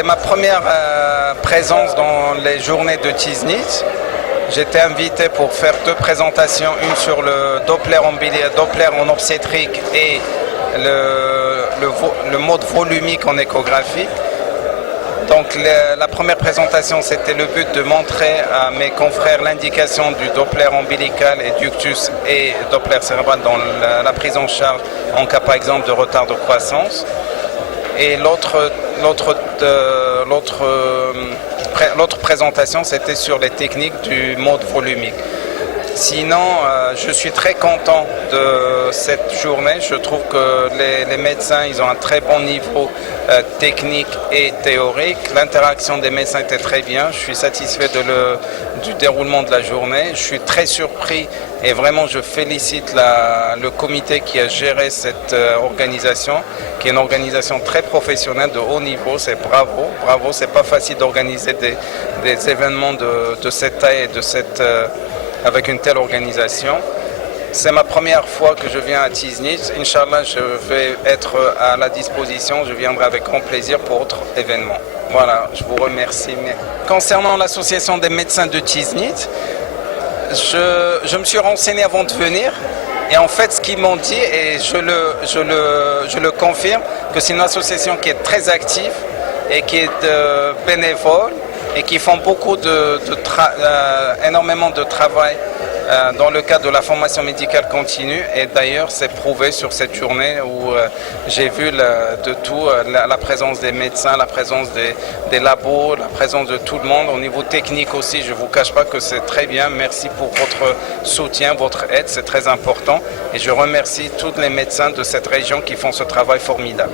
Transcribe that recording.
C'est ma première présence dans les journées de Tiznit. J'étais invité pour faire deux présentations, une sur le Doppler en obstétrique et le mode volumique en échographie. Donc la première présentation, c'était le but de montrer à mes confrères l'indication du Doppler ombilical et ductus et Doppler cérébral dans la prise en charge en cas par exemple de retard de croissance. Et l'autre présentation, c'était sur les techniques du mode volumique. Sinon, je suis très content de cette journée. Je trouve que les médecins, ils ont un très bon niveau technique et théorique. L'interaction des médecins était très bien. Je suis satisfait du déroulement de la journée. Je suis très surpris et vraiment je félicite le comité qui a géré cette organisation, qui est une organisation très professionnelle de haut niveau. C'est bravo. C'est pas facile d'organiser des événements de cette taille et avec une telle organisation. C'est ma première fois que je viens à Tiznit. Inch'Allah, je vais être à la disposition. Je viendrai avec grand plaisir pour autres événements. Voilà, je vous remercie. Concernant l'association des médecins de Tiznit, je me suis renseigné avant de venir. Et en fait, ce qu'ils m'ont dit, et je le confirme, que c'est une association qui est très active et qui est bénévole, et qui font énormément de travail dans le cadre de la formation médicale continue. Et d'ailleurs, c'est prouvé sur cette journée où j'ai vu de tout, la présence des médecins, la présence des labos, la présence de tout le monde. Au niveau technique aussi, je ne vous cache pas que c'est très bien. Merci pour votre soutien, votre aide, c'est très important. Et je remercie tous les médecins de cette région qui font ce travail formidable.